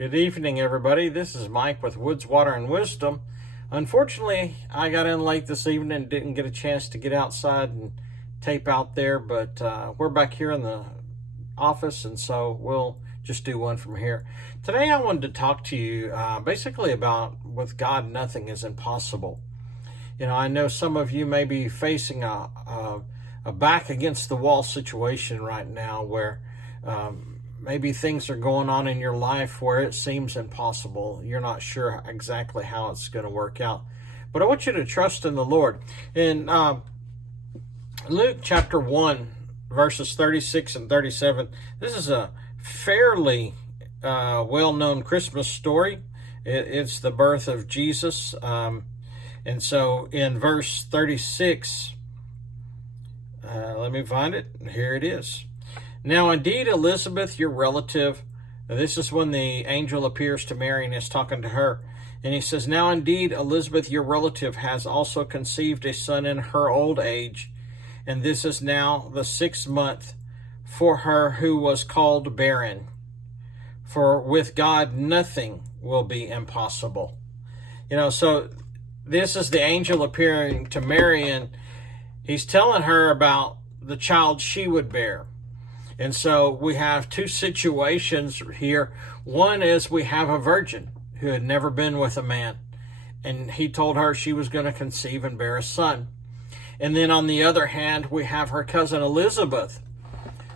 Good evening, everybody. This is Mike with Woods, Water, and Wisdom. Unfortunately, I got in late this evening and didn't get a chance to get outside and tape out there, but we're back here in the office, and so we'll just do one from here. Today, I wanted to talk to you basically about with God, nothing is impossible. You know, I know some of you may be facing a back against the wall situation right now where maybe things are going on in your life where it seems impossible. You're not sure exactly how it's going to work out. But I want you to trust in the Lord. In Luke chapter 1, verses 36 and 37, this is a fairly well-known Christmas story. It's the birth of Jesus. And so in verse 36, let me find it. Here it is. Now, indeed, Elizabeth, your relative, this is when the angel appears to Mary and is talking to her. And he says, now, indeed, Elizabeth, your relative, has also conceived a son in her old age. And this is now the 6th month for her who was called barren. For with God, nothing will be impossible. You know, so this is the angel appearing to Mary, and he's telling her about the child she would bear. And so we have two situations here. One is we have a virgin who had never been with a man, and he told her she was going to conceive and bear a son. And then on the other hand, we have her cousin Elizabeth,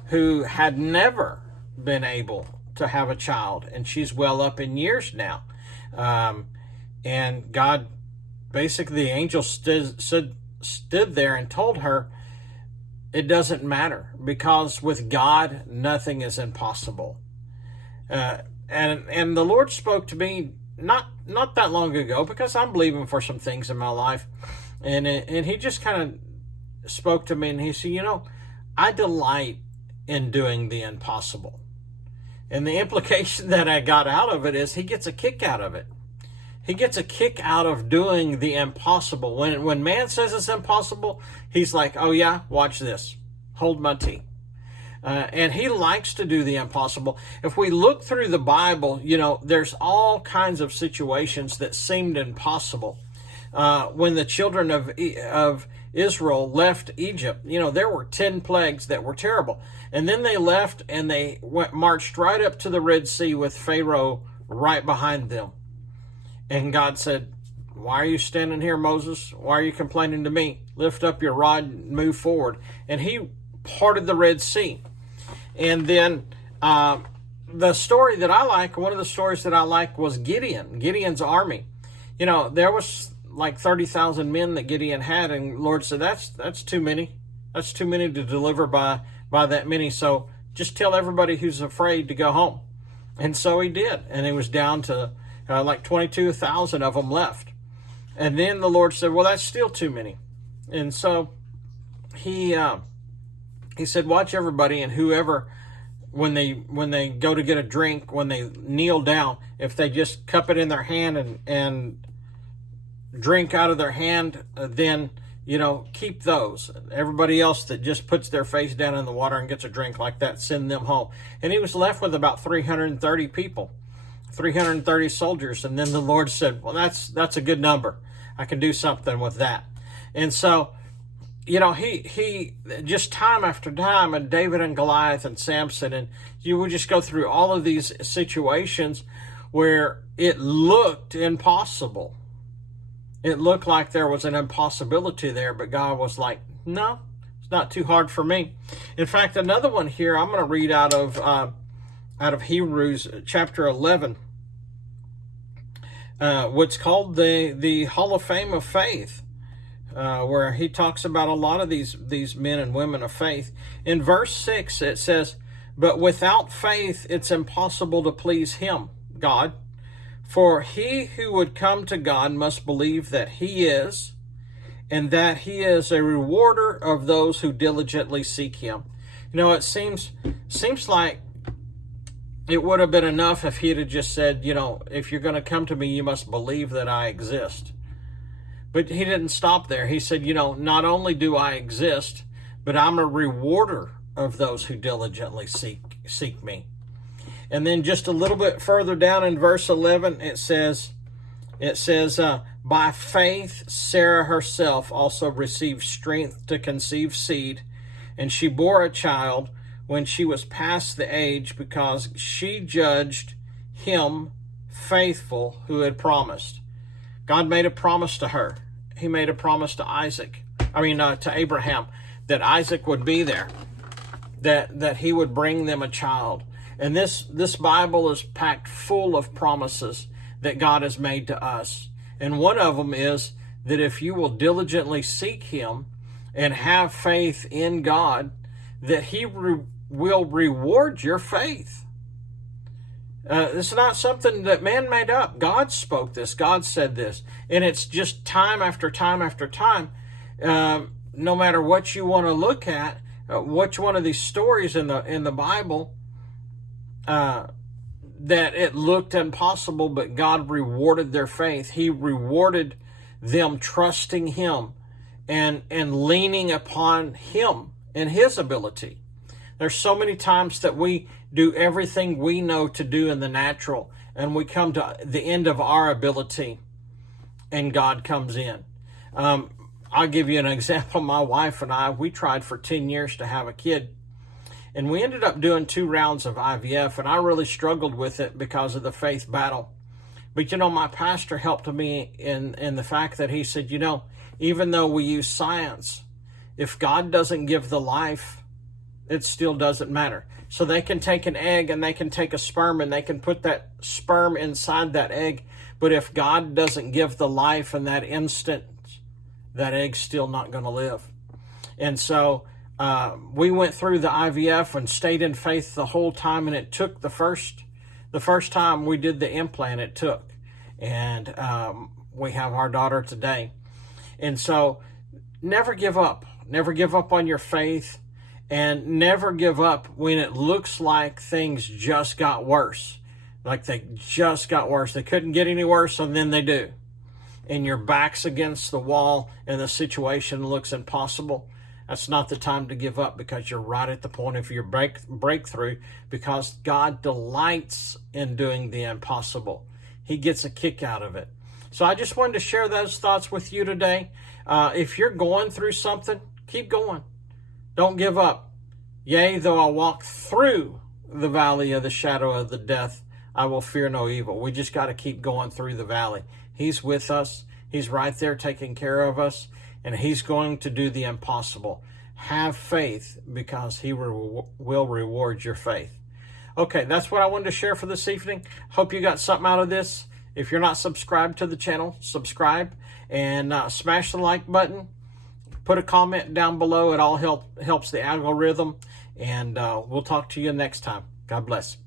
who had never been able to have a child, and she's well up in years now. And God, basically, the angel stood there and told her, it doesn't matter, because with God, nothing is impossible. And the Lord spoke to me not that long ago, because I'm believing for some things in my life. And he just kind of spoke to me, and he said, you know, I delight in doing the impossible. And the implication that I got out of it is he gets a kick out of it. He gets a kick out of doing the impossible. When man says it's impossible, he's like, oh yeah, watch this. Hold my tea. And he likes to do the impossible. If we look through the Bible, you know, there's all kinds of situations that seemed impossible. When the children of Israel left Egypt, you know, there were 10 plagues that were terrible. And then they left and they marched right up to the Red Sea with Pharaoh right behind them. And God said, why are you standing here, Moses? Why are you complaining to me? Lift up your rod and move forward. And he parted the Red Sea. And then the story that I like, one of the stories that I like was Gideon's army. You know, there was like 30,000 men that Gideon had, and the Lord said, that's too many. That's too many to deliver by that many. So just tell everybody who's afraid to go home. And so he did. And it was down to like 22,000 of them left. And then the Lord said, well, that's still too many. And so he said, watch everybody, and whoever, when they go to get a drink, when they kneel down, if they just cup it in their hand and drink out of their hand, then, you know, keep those. Everybody else that just puts their face down in the water and gets a drink like that, send them home. And he was left with about 330 people. 330 soldiers. And then the Lord said, well, that's a good number. I can do something with that. And so, you know, he just time after time, and David and Goliath and Samson, and you would just go through all of these situations where it looked impossible. It looked like there was an impossibility there, but God was like, no, it's not too hard for me. In fact, another one here, I'm going to read out of Hebrews chapter 11, what's called the Hall of Fame of Faith, where he talks about a lot of these men and women of faith. In verse 6, it says, but without faith, it's impossible to please him, God. For he who would come to God must believe that he is, and that he is a rewarder of those who diligently seek him. You know, it seems like it would have been enough if he had just said, you know, if you're going to come to me, you must believe that I exist. But he didn't stop there. He said, you know, not only do I exist, but I'm a rewarder of those who diligently seek me. And then just a little bit further down in verse 11, it says, by faith, Sarah herself also received strength to conceive seed, and she bore a child when she was past the age, because she judged him faithful who had promised. God made a promise to her. He made a promise to to Abraham, that Isaac would be there, that he would bring them a child. And this Bible is packed full of promises that God has made to us. And one of them is that if you will diligently seek him and have faith in God, that he will reward your faith. It's not something that man made up. God spoke this. God said this. And it's just time after time after time. No matter what you want to look at, which one of these stories in the Bible, that it looked impossible, but God rewarded their faith. He rewarded them trusting him and leaning upon him and his ability. There's so many times that we do everything we know to do in the natural, and we come to the end of our ability, and God comes in. I'll give you an example. My wife and I, we tried for 10 years to have a kid, and we ended up doing 2 rounds of IVF, and I really struggled with it because of the faith battle. But, my pastor helped me in the fact that he said, even though we use science, if God doesn't give the life, it still doesn't matter. So they can take an egg and they can take a sperm and they can put that sperm inside that egg. But if God doesn't give the life in that instant, that egg's still not going to live. And so we went through the IVF and stayed in faith the whole time. And it took the first time we did the implant, it took. And we have our daughter today. And so never give up. Never give up on your faith. And never give up when it looks like things just got worse. Like they just got worse. They couldn't get any worse, and then they do. And your back's against the wall and the situation looks impossible. That's not the time to give up, because you're right at the point of your breakthrough, because God delights in doing the impossible. He gets a kick out of it. So I just wanted to share those thoughts with you today. If you're going through something, keep going. Don't give up. Yea, though I walk through the valley of the shadow of the death, I will fear no evil. We just got to keep going through the valley. He's with us. He's right there taking care of us, and he's going to do the impossible. Have faith, because he will reward your faith. Okay, that's what I wanted to share for this evening. Hope you got something out of this. If you're not subscribed to the channel, subscribe and smash the like button. Put a comment down below. It all helps the algorithm. And we'll talk to you next time. God bless.